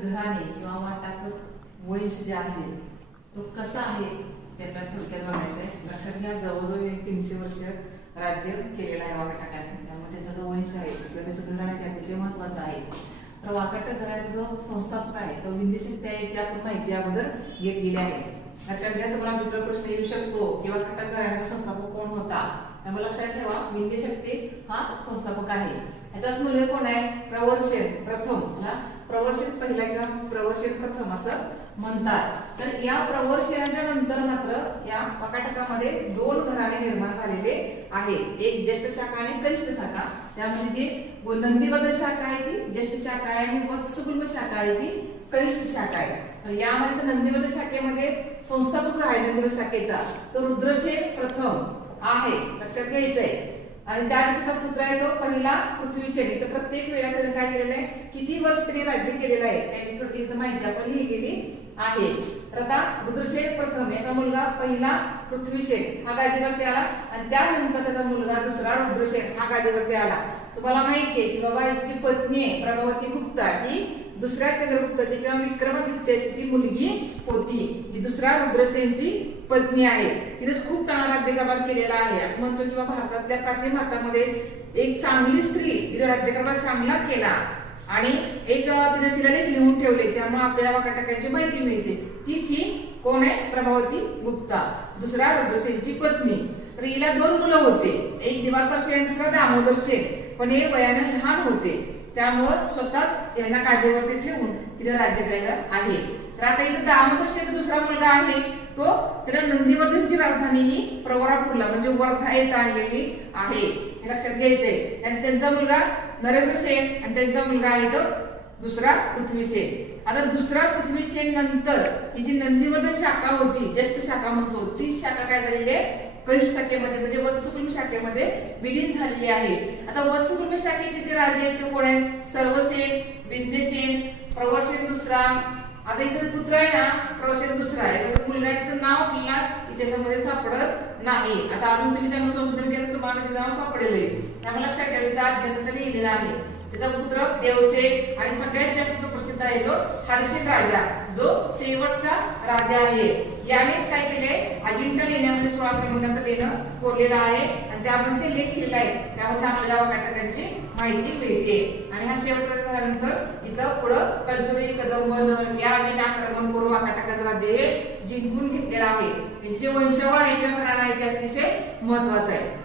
घराणे किंवा वाटाकत वंश जे आहे तो कसा आहे ते आपल्याला थोडक्यात बघायचं आहे. लक्षात घ्या, जवळजवळ 300 वर्ष राज्य केलेलं आहे वाकाटकाने. त्यामुळे त्याचा जो वंश आहे किंवा त्याचं घराणं ते अतिशय महत्वाचं आहे. तर वाकाटक घराण्याचा जो संस्थापक आहे तो विंध्यशक्ती आहे याची आपण माहिती अगोदर घेतलेली आहे. लक्षात घ्या, तुम्हाला मित्र प्रश्न येऊ शकतो की वाकाटक घराण्याचा संस्थापक कोण होता. त्यामुळे लक्षात ठेवा, विंध्यशक्ती हा संस्थापक आहे. याचाच मूल्य कोण आहे, प्रवर्षण प्रथम. प्रवर्षण पहिला किंवा प्रवर्षण प्रथम असं म्हणतात. तर या प्रवर्षणाच्या नंतर मात्र या वाकाटकामध्ये 2 घराणे निर्माण झालेले आहेत, एक ज्येष्ठ शाखा आणि कनिष्ठ शाखा. त्यामध्ये जी नंदीवर्धन शाखा आहे ती ज्येष्ठ शाखा आहे आणि वत्सगुल्म शाखा आहे ती कनिष्ठ शाखा आहे. तर यामध्ये नंदीवर्धन शाखेमध्ये संस्थापक जो आहे नंदीवर्धन शाखेचा तो रुद्रसेन प्रथम आहे, लक्षात घ्यायचंय. आणि त्यानंतर पुत्र आहे तो पहिला पृथ्वीसेन. तर प्रत्येक वेळा त्याने काय केलेलं आहे, किती वर्ष त्यांनी राज्य केलेलं आहे त्याची थोडी माहिती आपण लिहिलेली आहे. तर आता रुद्रसेन प्रथम याचा मुलगा पहिला पृथ्वीसेन हा गादीवरती आला आणि त्यानंतर त्याचा मुलगा दुसरा रुद्रसेन हा गादीवरती आला. तुम्हाला माहिती आहे की बाबा याची पत्नी आहे प्रभावती गुप्ता ही दुसऱ्या चंद्रगुप्ताची किंवा विक्रमादित्याची ती मुलगी होती, जी दुसऱ्या रुद्रसेनची पत्नी आहे. तिने खूप चांगला राज्यकारभार केलेला आहे. आपण म्हणतो किंवा भारतातल्या प्राचीन भारतामध्ये एक चांगली स्त्री जिने राज्यकारभार चांगला केला आणि एक तिने शिलालेख लिहून ठेवले, त्यामुळे आपल्याला वाकाटकांची माहिती मिळते. तिची कोण आहे, प्रभावती गुप्ता, दुसऱ्या रुद्रसेनची पत्नी. तर हिला 2 मुलं होते, एक दिवाकर सेन दुसरा दामोदर सेन. पण हे वयाने लहान होते, त्यामुळे स्वतःच यांना गादीवरती ठेवून तिने राज्य केलेलं आहे. तर आता इथे दामोदर सेन दुसरा मुलगा आहे तो तिने नंदीवर्धनची राजधानी ही प्रवरापूरला म्हणजे वर्धा येथे आणलेली आहे, हे लक्षात घ्यायचंय. आणि त्यांचा मुलगा नरेंद्र सेन आणि त्यांचा मुलगा आहे तो दुसरा पृथ्वीसेन. आता दुसरा पृथ्वीसेन नंतर ही जी नंदीवर्धन शाखा होती ज्येष्ठ शाखा म्हणतो, तीच शाखा काय झालेली आहे, कनिष्ठ शाखेमध्ये म्हणजे वत्सगुल्म शाखेमध्ये विलीन झालेली आहे. आता वत्सगुल्म शाखेचे जे राजे आहेत ते कोण आहेत, सर्वसेन, विंध्यसेन, प्रवर्षण दुसरा. आता इथे पुत्र आहे ना प्रवर्षण दुसरा आहे, मुलगा आहे नाव आपल्याला इतिहासामध्ये सापडत नाही. आता अजून तुम्ही चांगलं संशोधन केलं तुम्हाला ते नाव सापडेल, त्यामुळे लक्षात ठेवायचं अध्याय तसं लिहिलेलं आहे. त्याचा पुत्र देवसेन आणि सगळ्यात जास्त प्रसिद्ध आहे तो हर्षण राजा, जो शेवटचा राजा आहे. यानेच काय केले, अजिंठा लेण्यामध्ये 16 क्रमांकाचं लेणं कोरलेलं आहे आणि त्यामध्ये ते लेख लिहिला आहे. त्यामध्ये आपल्याला वाकाटकांची माहिती मिळते. आणि हा शेवटचा झाल्यानंतर इथं पुढं कलचुरी कदंब या राजाने आक्रमण करून वाकाटकाचं राज्य हे जिंकून घेतलेलं आहे. जे वंशावळ आहे किंवा घराणा आहे ते अतिशय महत्वाचं आहे.